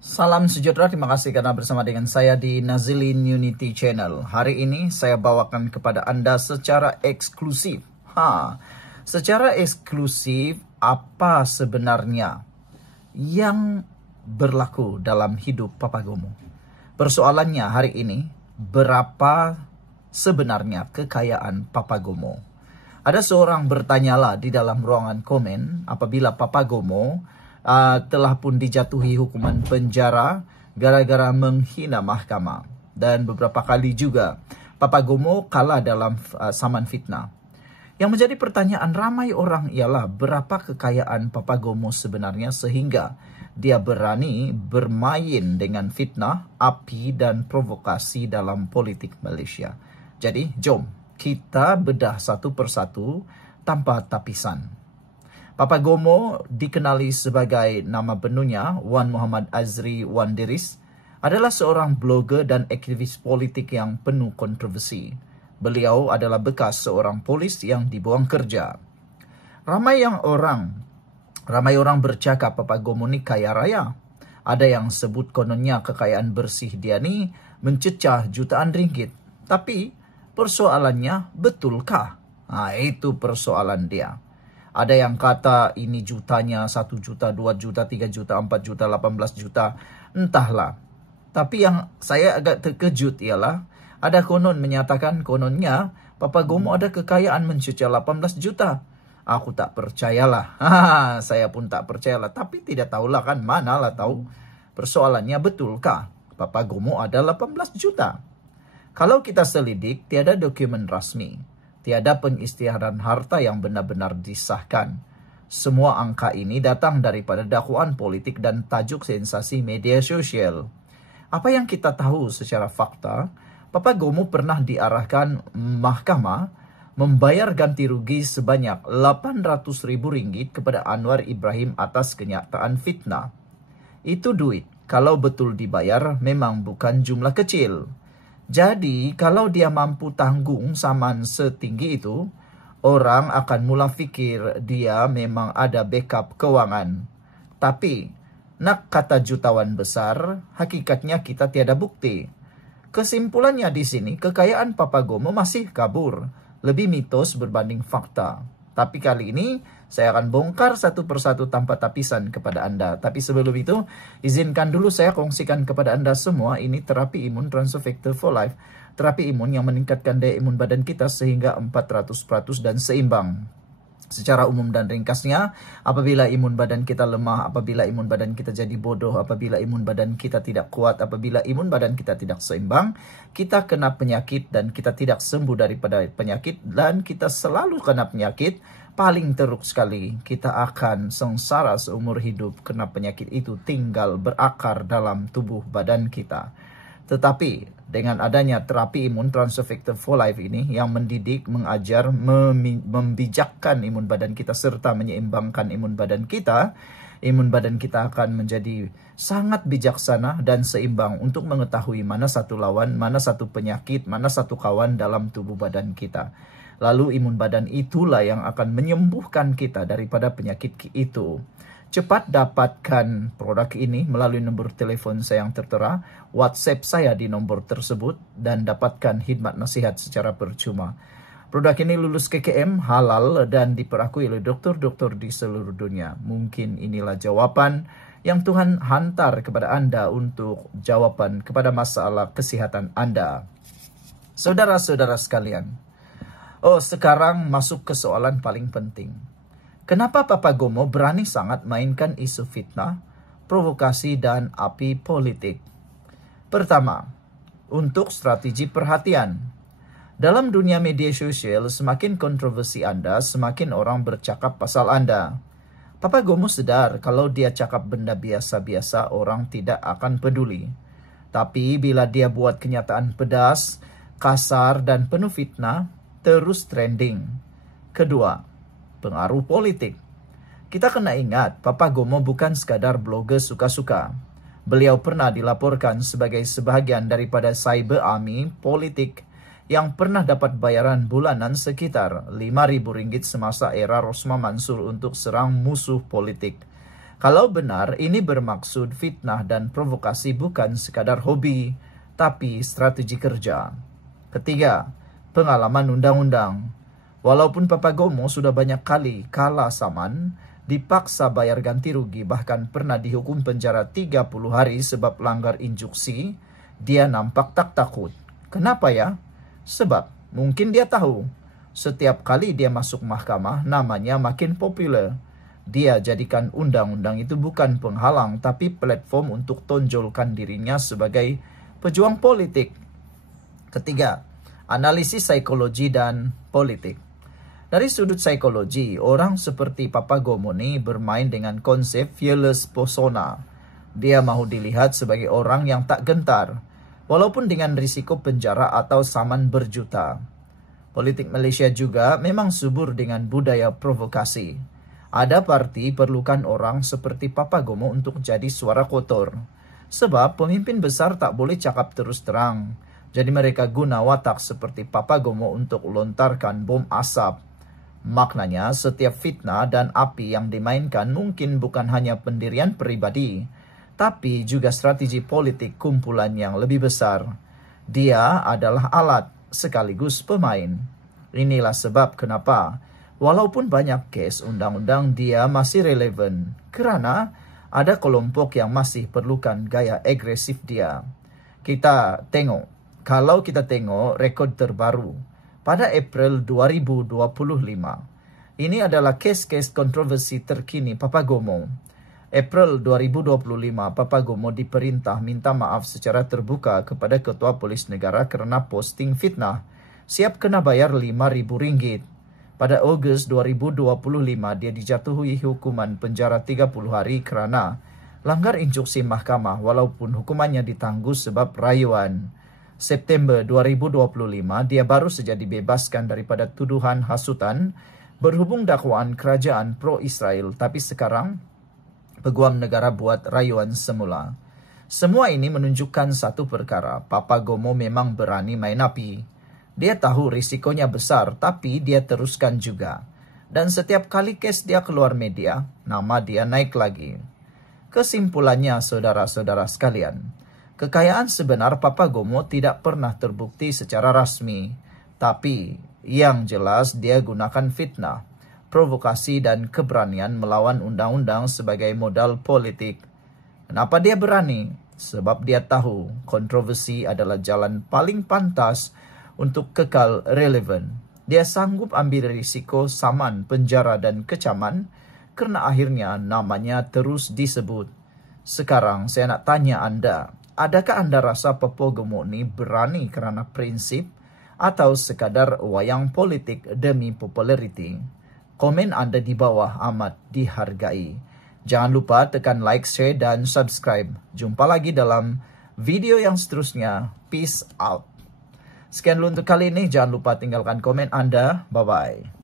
Salam sejahtera, terima kasih karena bersama dengan saya di Nazilin Unity Channel. Hari ini saya bawakan kepada Anda secara eksklusif. Secara eksklusif apa sebenarnya yang berlaku dalam hidup Papa Gomo. Persoalannya hari ini, berapa sebenarnya kekayaan Papa Gomo? Ada seorang bertanyalah di dalam ruangan komen apabila Papa Gomo telah pun dijatuhi hukuman penjara gara-gara menghina mahkamah. Dan beberapa kali juga Papa Gomo kalah dalam saman fitnah. Yang menjadi pertanyaan ramai orang ialah berapa kekayaan Papa Gomo sebenarnya sehingga dia berani bermain dengan fitnah, api dan provokasi dalam politik Malaysia. Jadi jom kita bedah satu persatu tanpa tapisan. Papa Gomo dikenali sebagai nama penuhnya Wan Muhammad Azri Wan Diris, adalah seorang blogger dan aktivis politik yang penuh kontroversi. Beliau adalah bekas seorang polis yang dibuang kerja. Ramai orang bercakap Papa Gomo ni kaya raya. Ada yang sebut kononnya kekayaan bersih dia ni mencecah jutaan ringgit. Tapi persoalannya betulkah? Itu persoalan dia. Ada yang kata ini jutanya 1 juta, 2 juta, 3 juta, 4 juta, 18 juta. Entahlah. Tapi yang saya agak terkejut ialah ada konon menyatakan kononnya Papa Gomo ada kekayaan mencecah 18 juta. Aku tak percayalah. Saya pun tak percayalah. Tapi tidak tahulah kan, manalah tahu. Persoalannya betulkah Papa Gomo ada 18 juta? Kalau kita selidik, tiada dokumen rasmi. Tiada pengisytiharan harta yang benar-benar disahkan. Semua angka ini datang daripada dakwaan politik dan tajuk sensasi media sosial. Apa yang kita tahu secara fakta, Papa Gomo pernah diarahkan mahkamah membayar ganti rugi sebanyak RM800,000 kepada Anwar Ibrahim atas kenyataan fitnah. Itu duit, kalau betul dibayar memang bukan jumlah kecil. Jadi, kalau dia mampu tanggung saman setinggi itu, orang akan mula fikir dia memang ada backup keuangan. Tapi, nak kata jutawan besar, hakikatnya kita tiada bukti. Kesimpulannya di sini, kekayaan Papa Gomo masih kabur, lebih mitos berbanding fakta. Tapi kali ini, saya akan bongkar satu persatu tanpa tapisan kepada Anda. Tapi sebelum itu, izinkan dulu saya kongsikan kepada Anda semua ini terapi imun Transfer Factor for Life. Terapi imun yang meningkatkan daya imun badan kita sehingga 400% dan seimbang. Secara umum dan ringkasnya, apabila imun badan kita lemah, apabila imun badan kita jadi bodoh, apabila imun badan kita tidak kuat, apabila imun badan kita tidak seimbang, kita kena penyakit dan kita tidak sembuh daripada penyakit dan kita selalu kena penyakit. Paling teruk sekali, kita akan sengsara seumur hidup karena penyakit itu tinggal berakar dalam tubuh badan kita. Tetapi dengan adanya terapi imun Transfer Factor for Life ini yang mendidik, mengajar, membijakkan imun badan kita serta menyeimbangkan imun badan kita akan menjadi sangat bijaksana dan seimbang untuk mengetahui mana satu lawan, mana satu penyakit, mana satu kawan dalam tubuh badan kita. Lalu imun badan itulah yang akan menyembuhkan kita daripada penyakit itu. Cepat dapatkan produk ini melalui nombor telefon saya yang tertera, WhatsApp saya di nombor tersebut, dan dapatkan khidmat nasihat secara percuma. Produk ini lulus KKM, halal, dan diperakui oleh dokter-dokter di seluruh dunia. Mungkin inilah jawaban yang Tuhan hantar kepada Anda untuk jawaban kepada masalah kesihatan Anda. Saudara-saudara sekalian, sekarang masuk ke soalan paling penting. Kenapa Papa Gomo berani sangat mainkan isu fitnah, provokasi, dan api politik? Pertama, untuk strategi perhatian. Dalam dunia media sosial, semakin kontroversi Anda, semakin orang bercakap pasal Anda. Papa Gomo sedar kalau dia cakap benda biasa-biasa, orang tidak akan peduli. Tapi bila dia buat kenyataan pedas, kasar, dan penuh fitnah, terus trending. Kedua, pengaruh politik. Kita kena ingat, Papa Gomo bukan sekadar blogger suka-suka. Beliau pernah dilaporkan sebagai sebahagian daripada cyber army politik yang pernah dapat bayaran bulanan sekitar RM5.000 semasa era Rosmah Mansur untuk serang musuh politik. Kalau benar ini bermaksud fitnah dan provokasi bukan sekadar hobi, tapi strategi kerja. Ketiga, pengalaman undang-undang. Walaupun Papagomo sudah banyak kali kalah saman, dipaksa bayar ganti rugi, bahkan pernah dihukum penjara 30 hari sebab langgar instruksi, dia nampak tak takut. Kenapa ya? Sebab mungkin dia tahu, setiap kali dia masuk mahkamah, namanya makin populer. Dia jadikan undang-undang itu bukan penghalang, tapi platform untuk tonjolkan dirinya sebagai pejuang politik. Ketiga, analisis psikologi dan politik. Dari sudut psikologi, orang seperti Papagomo ini bermain dengan konsep fearless persona. Dia mau dilihat sebagai orang yang tak gentar, walaupun dengan risiko penjara atau saman berjuta. Politik Malaysia juga memang subur dengan budaya provokasi. Ada parti perlukan orang seperti Papagomo untuk jadi suara kotor. Sebab pemimpin besar tak boleh cakap terus terang. Jadi mereka guna watak seperti Papagomo untuk lontarkan bom asap. Maknanya setiap fitnah dan api yang dimainkan mungkin bukan hanya pendirian pribadi, tapi juga strategi politik kumpulan yang lebih besar. Dia adalah alat sekaligus pemain. Inilah sebab kenapa walaupun banyak kes undang-undang dia masih relevan, kerana ada kelompok yang masih perlukan gaya agresif dia. Kalau kita tengok rekod terbaru, pada April 2025, ini adalah kes-kes kontroversi terkini Papagomo. April 2025, Papagomo diperintah minta maaf secara terbuka kepada Ketua Polis Negara kerana posting fitnah. Siap kena bayar RM5,000. Pada Ogos 2025, dia dijatuhi hukuman penjara 30 hari kerana langgar instruksi mahkamah walaupun hukumannya ditangguh sebab rayuan. September 2025, dia baru saja dibebaskan daripada tuduhan hasutan berhubung dakwaan kerajaan pro-Israel, tapi sekarang peguam negara buat rayuan semula. Semua ini menunjukkan satu perkara, Papagomo memang berani main api. Dia tahu risikonya besar, tapi dia teruskan juga. Dan setiap kali kes dia keluar media, nama dia naik lagi. Kesimpulannya, saudara-saudara sekalian, kekayaan sebenar Papagomo tidak pernah terbukti secara rasmi. Tapi yang jelas dia gunakan fitnah, provokasi dan keberanian melawan undang-undang sebagai modal politik. Kenapa dia berani? Sebab dia tahu kontroversi adalah jalan paling pantas untuk kekal relevan. Dia sanggup ambil risiko saman, penjara dan kecaman kerana akhirnya namanya terus disebut. Sekarang saya nak tanya anda, adakah anda rasa Papagomo ni berani kerana prinsip atau sekadar wayang politik demi populariti? Komen anda di bawah amat dihargai. Jangan lupa tekan like, share dan subscribe. Jumpa lagi dalam video yang seterusnya. Peace out. Sekian dulu untuk kali ini. Jangan lupa tinggalkan komen anda. Bye-bye.